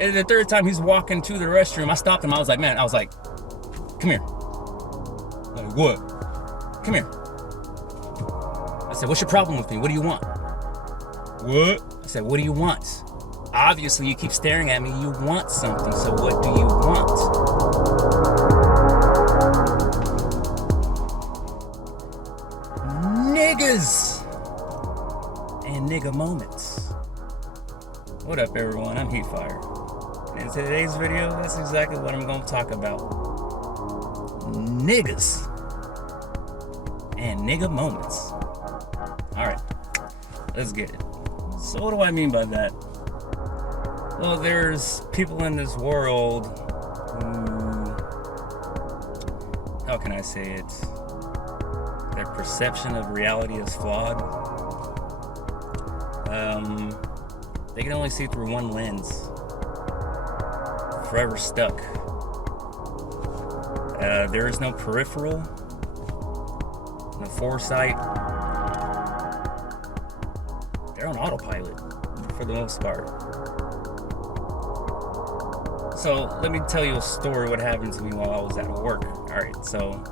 And the third time he's walking to the restroom, I stopped him. I was like, come here. Like, what? Come here. I said, what's your problem with me? What do you want? What? I said, what do you want? Obviously, you keep staring at me. You want something. So what do you want? Niggas and nigga moments. What up, everyone? I'm Heatfire. And in today's video, that's exactly what I'm going to talk about. Niggas and nigga moments. Alright, let's get it. So what do I mean by that? Well, there's people in this world who, how can I say it? Their perception of reality is flawed. They can only see through one lens. Forever stuck. There is no peripheral, no foresight. They're on autopilot for the most part. So let me tell you a story what happened to me while I was at work. Alright, so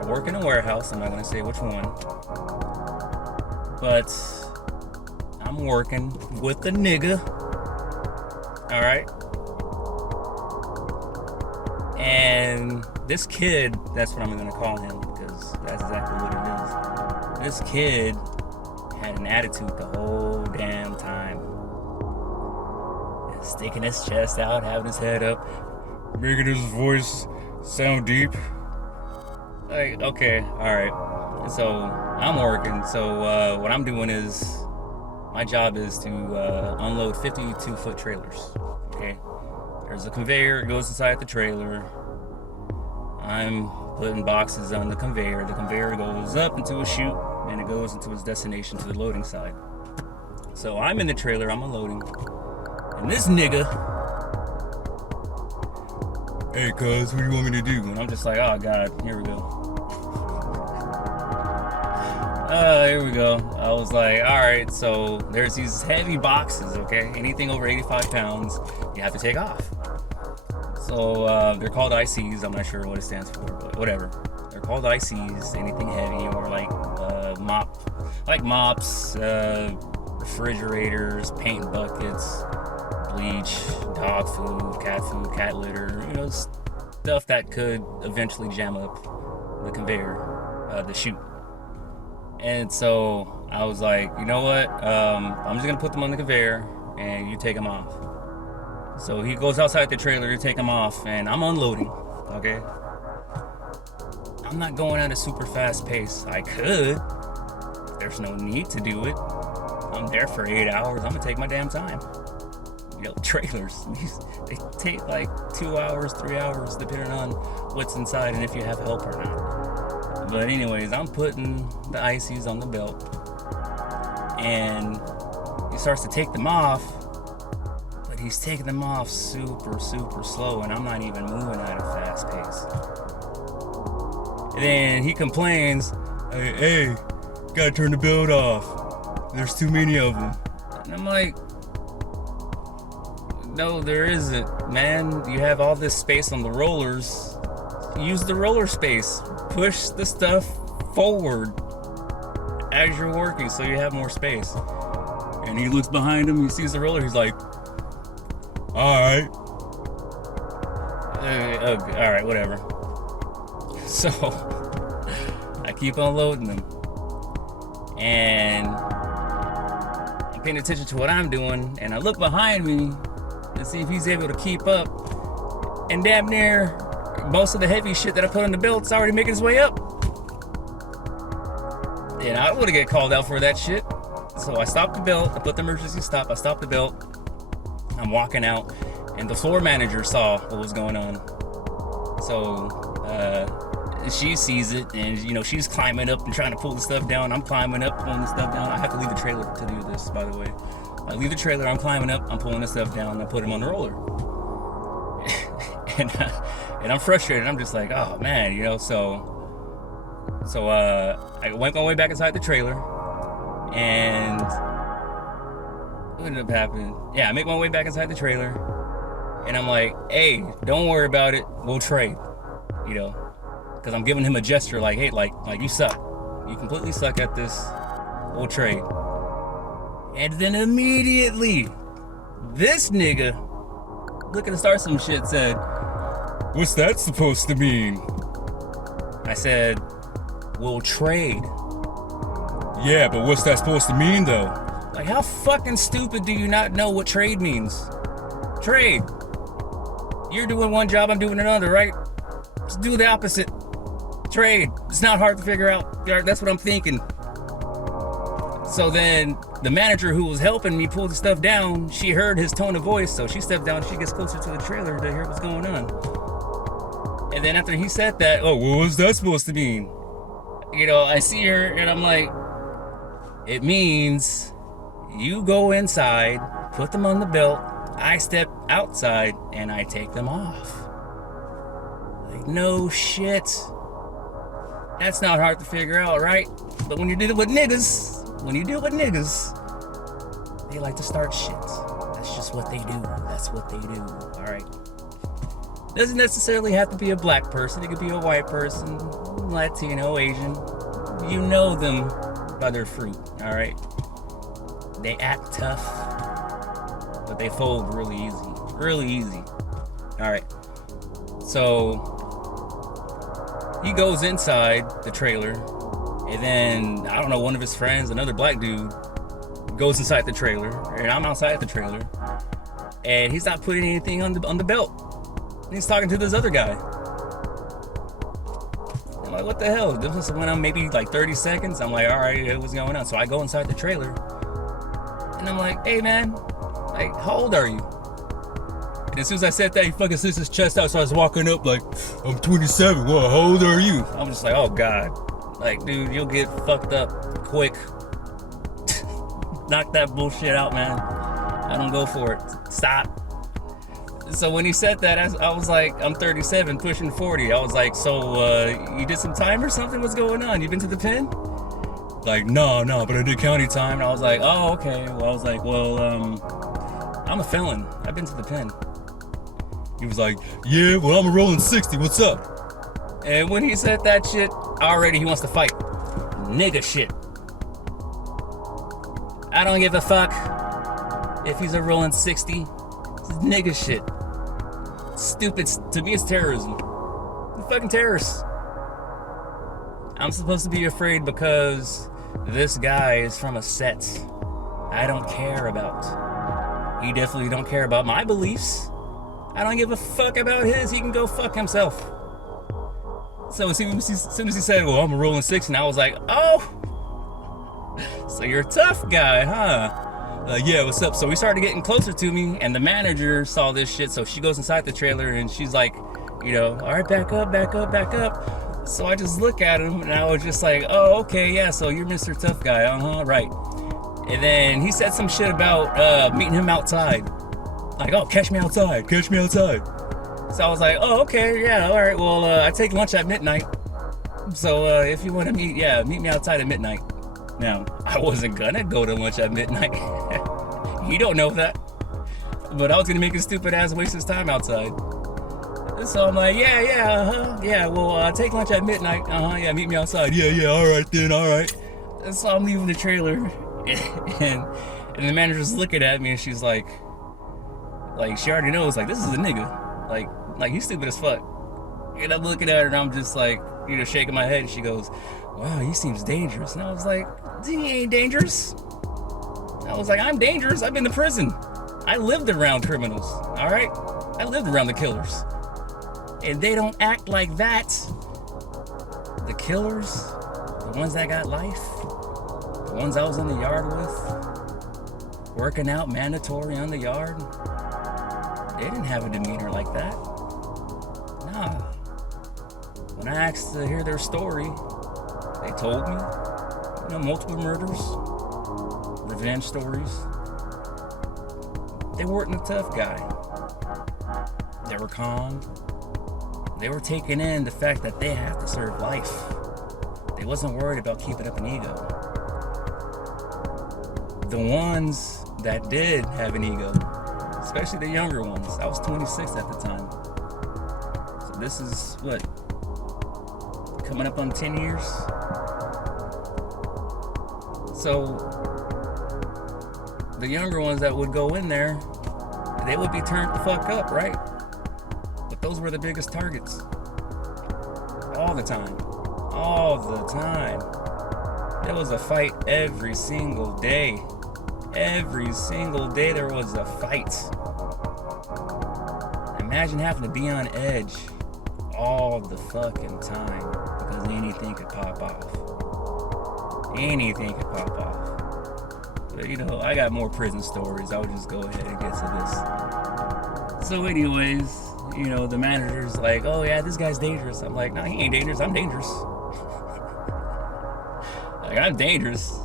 I work in a warehouse. I'm not going to say which one. But I'm working with a nigga. Alright. And this kid, that's what I'm going to call him because that's exactly what it is. This kid had an attitude the whole damn time. Sticking his chest out, having his head up, making his voice sound deep. Like, okay, alright. So, I'm working. So, what I'm doing is, my job is to unload 52-foot trailers. Okay? There's a conveyor, it goes inside the trailer. I'm putting boxes on the conveyor. The conveyor goes up into a chute, and it goes into its destination to the loading side. So, I'm in the trailer, I'm unloading. And this nigga, hey cuz, what do you want me to do? And I'm just like, oh god, here we go. Here we go. I was like, alright, so there's these heavy boxes, okay? Anything over 85 pounds, you have to take off. So they're called ICs. I'm not sure what it stands for, but whatever. They're called ICs, anything heavy, or like mops, refrigerators, paint buckets, bleach, dog food, cat litter, you know, stuff that could eventually jam up the conveyor, the chute. And so I was like, you know what? I'm just gonna put them on the conveyor and you take them off. So he goes outside the trailer to take them off, and I'm unloading. Okay. I'm not going at a super fast pace. I could. There's no need to do it. I'm there for 8 hours. I'm gonna take my damn time. You know, trailers, they take like 2 hours, 3 hours, depending on what's inside and if you have help or not. But anyways, I'm putting the ICs on the belt, and he starts to take them off, but he's taking them off super slow, and I'm not even moving at a fast pace. And then he complains, hey, gotta turn the belt off. There's too many of them. And I'm like, no, there isn't, man. You have all this space on the rollers. Use the roller space. Push the stuff forward as you're working so you have more space. And he looks behind him, he sees the roller, he's like, alright. Alright, whatever. So, I keep unloading them. And I'm paying attention to what I'm doing, and I look behind me and see if he's able to keep up. And damn near most of the heavy shit that I put on the belt's already making its way up. And I would have get called out for that shit. So I stopped the belt, I put the emergency stop, I stopped the belt. I'm walking out, and the floor manager saw what was going on. So she sees it, and you know, she's climbing up and trying to pull the stuff down. I'm climbing up, pulling the stuff down. I have to leave the trailer to do this, by the way. I leave the trailer, I'm climbing up, I'm pulling the stuff down, and I put him on the roller. and I'm frustrated. I'm just like, oh man, you know. So I went my way back inside the trailer, and what ended up happening? Yeah, I make my way back inside the trailer, and I'm like, hey, don't worry about it. We'll trade. You know, because I'm giving him a gesture like, hey, like you suck. You completely suck at this. We'll trade. And then immediately, this nigga, looking to start some shit, said, what's that supposed to mean? I said, we'll trade. Yeah, but what's that supposed to mean, though? Like, how fucking stupid do you not know what trade means? Trade. You're doing one job, I'm doing another, right? Let's do the opposite. Trade. It's not hard to figure out. That's what I'm thinking. So then the manager who was helping me pull the stuff down, she heard his tone of voice, so she stepped down, she gets closer to the trailer to hear what's going on. And then after he said that, oh, what was that supposed to mean? You know, I see her and I'm like, it means you go inside, put them on the belt, I step outside and I take them off. Like, no shit. That's not hard to figure out, right? But when you deal with niggas, they like to start shit. That's just what they do. That's what they do. All right. Doesn't necessarily have to be a black person. It could be a white person, Latino, Asian. You know them by their fruit. All right. They act tough, but they fold really easy. Really easy. All right. So he goes inside the trailer, and then, I don't know, one of his friends, another black dude, goes inside the trailer, and I'm outside the trailer, and he's not putting anything on the belt. He's talking to this other guy. I'm like, what the hell? This went on maybe like 30 seconds. I'm like, all right, what's going on? So I go inside the trailer, and I'm like, hey man, like, how old are you? And as soon as I said that, he fucking sticks his chest out, so I was walking up like, I'm 27. Well, how old are you? I'm just like, oh God. Like, dude, you'll get fucked up quick. Knock that bullshit out, man. I don't go for it. Stop. So when he said that, I was like, I'm 37, pushing 40. I was like, so you did some time or something? What's going on? You been to the pen? Like, no, but I did county time. And I was like, oh, okay. Well, I was like, well, I'm a felon. I've been to the pen. He was like, yeah, well, I'm a rolling 60. What's up? And when he said that shit, already he wants to fight. Nigga shit. I don't give a fuck if he's a rolling 60. It's nigga shit. Stupid. To me, it's terrorism. It's fucking terrorists. I'm supposed to be afraid because this guy is from a set I don't care about. He definitely don't care about my beliefs. I don't give a fuck about his. He can go fuck himself. So as soon as he said, well, I'm a rolling 60, and I was like, oh, so you're a tough guy, huh? Yeah, what's up? So he started getting closer to me, and the manager saw this shit, so she goes inside the trailer, and she's like, you know, all right, back up, back up, back up. So I just look at him, and I was just like, oh, okay, yeah, so you're Mr. Tough Guy, right. And then he said some shit about meeting him outside. Like, oh, catch me outside. So I was like, oh, okay, yeah, all right, well, I take lunch at midnight. So if you want to meet me outside at midnight. Now, I wasn't gonna go to lunch at midnight. You don't know that. But I was gonna make his stupid ass waste his time outside. So I'm like, yeah, well, take lunch at midnight. Yeah, meet me outside. Yeah, all right then, all right. And so I'm leaving the trailer, and the manager's looking at me, and she's like, she already knows, like, this is a nigga. Like he's stupid as fuck. And I'm looking at her, and I'm just like, you know, shaking my head, and she goes, wow, he seems dangerous. And I was like, he ain't dangerous. I was like, I'm dangerous. I've been to prison. I lived around criminals, all right? I lived around the killers. And they don't act like that. The killers, the ones that got life, the ones I was in the yard with, working out mandatory on the yard, they didn't have a demeanor like that. Nah. When I asked to hear their story, they told me, you know, multiple murders, revenge stories. They weren't a tough guy. They were calm. They were taking in the fact that they have to serve life. They wasn't worried about keeping up an ego. The ones that did have an ego, especially the younger ones. I was 26 at the time. So this is what, coming up on 10 years? So the younger ones that would go in there, they would be turned the fuck up, right? But those were the biggest targets. All the time. All the time. There was a fight every single day. Every single day there was a fight. Imagine having to be on edge all the fucking time because anything could pop off. Anything could pop off. But you know, I got more prison stories. I'll just go ahead and get to this. So anyways, you know, the manager's like, oh yeah, this guy's dangerous. I'm like, no, he ain't dangerous. I'm dangerous. Like, I'm dangerous.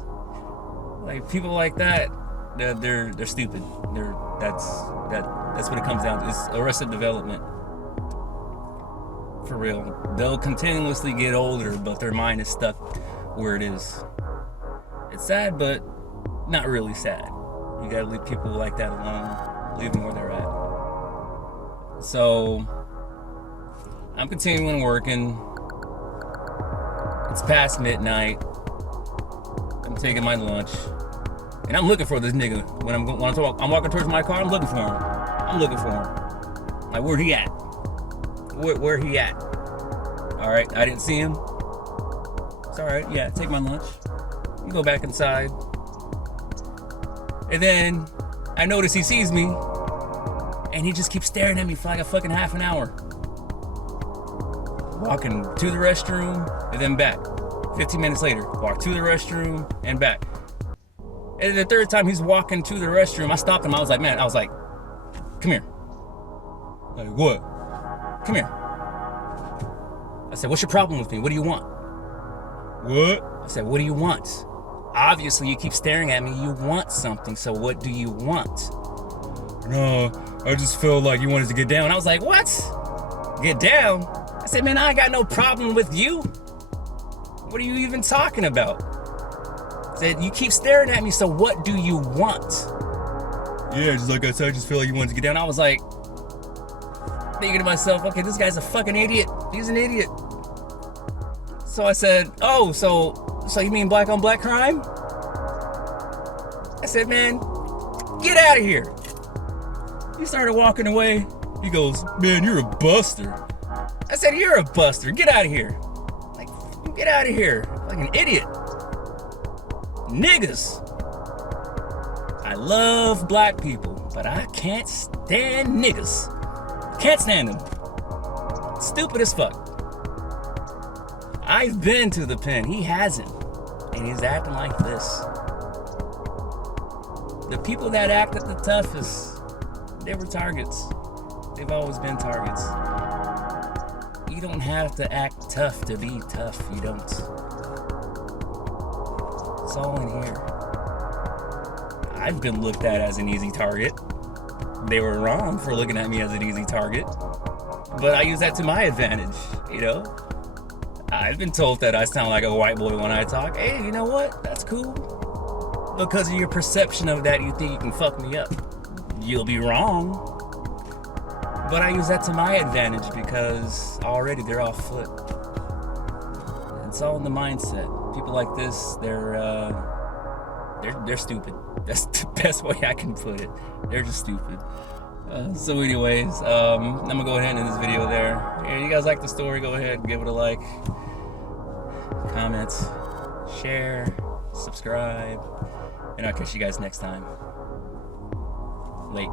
Like, people like that, they're stupid. That's what it comes down to. It's arrested development. For real. They'll continuously get older, but their mind is stuck where it is. It's sad, but not really sad. You gotta leave people like that alone. Leave them where they're at. So, I'm continuing working. It's past midnight. I'm taking my lunch, and I'm looking for this nigga. When I'm walking towards my car, I'm looking for him. I'm looking for him. Like, where he at? Where he at? All right, I didn't see him. It's all right. Yeah, take my lunch. You go back inside, and then I notice he sees me, and he just keeps staring at me for like a fucking half an hour. Walking to the restroom and then back. 15 minutes later, walk to the restroom and back. And the third time he's walking to the restroom, I stopped him. I was like, come here. Like, what? Come here. I said, what's your problem with me? What do you want? What? I said, what do you want? Obviously, you keep staring at me. You want something. So what do you want? No, I just felt like you wanted to get down. I was like, what? Get down? I said, man, I ain't got no problem with you. What are you even talking about? I said, you keep staring at me, so what do you want? Yeah, just like I said, I just feel like you wanted to get down. I was like, thinking to myself, okay, this guy's a fucking idiot. He's an idiot. So I said, oh, so you mean black on black crime? I said, man, get out of here. He started walking away. He goes, man, you're a buster. I said, you're a buster. Get out of here. Like, get out of here. Like an idiot. Niggas. I love black people, but I can't stand niggas. Can't stand them. Stupid as fuck. I've been to the pen. He hasn't. And he's acting like this. The people that acted the toughest, they were targets. They've always been targets. You don't have to act tough to be tough. You don't. It's all in here. I've been looked at as an easy target. They were wrong for looking at me as an easy target. But I use that to my advantage, you know? I've been told that I sound like a white boy when I talk. Hey, you know what? That's cool. Because of your perception of that, you think you can fuck me up. You'll be wrong. But I use that to my advantage because already they're off foot. It's all in the mindset. People like this, they're stupid. That's the best way I can put it. They're just stupid. So anyways, I'm gonna go ahead and end this video there. Yeah, you guys like the story, go ahead and give it a like, comment, share, subscribe, and I'll catch you guys next time. Late.